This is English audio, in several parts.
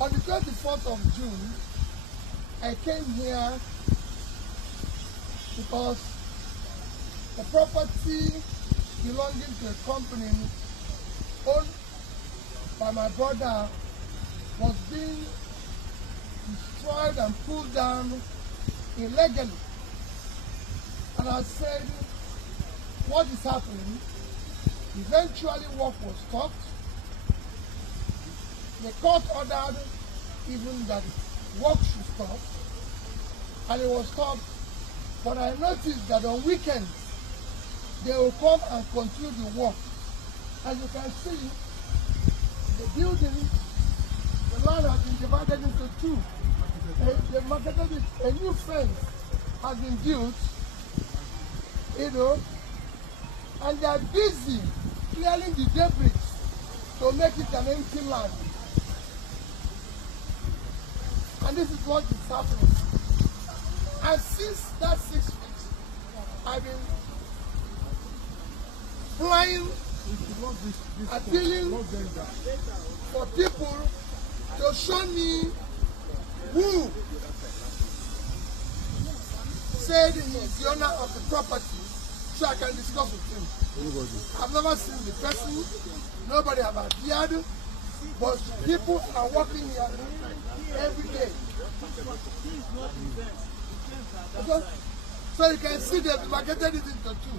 On the 24th of June, I came here because the property belonging to a company owned by my brother was being destroyed and pulled down illegally. And I said, what is happening? Eventually work was stopped. The court ordered even that work should stop, and it was stopped. But I noticed that on weekends they will come and continue the work. As you can see, the building, the land has been divided into two. They marketed it, a new fence has been built, and they are busy clearing the debris to make it an empty land. And this is what is happening. And since that 6 weeks, I've been flying, appealing for people to show me who said he is the owner of the property so I can discuss with him. I've never seen the person, nobody have appeared, but people are working here every day. Okay? So you can see they've marketed it into two.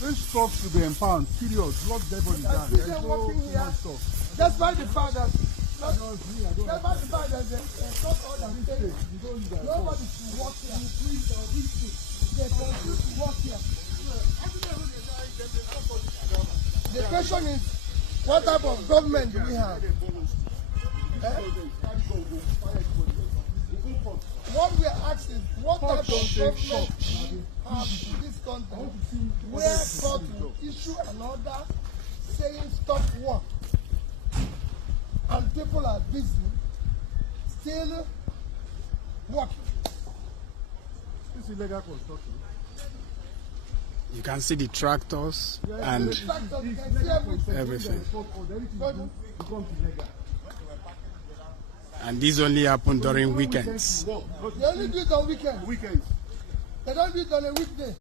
This stuff should be impounded. Serious. Lock their body down. There's no human stuff. That's why the fact that there's a court order saying nobody should work here. They continue to work here. The question is, what type of government do we have? What we are asking, what type of government do we have in this country where court will issue an order saying stop work and people are busy still working? This is illegal construction. You can see the tractors and You can see everything. And this only happen during weekends. They only do it on weekends. Weekends. They don't do it on a weekday.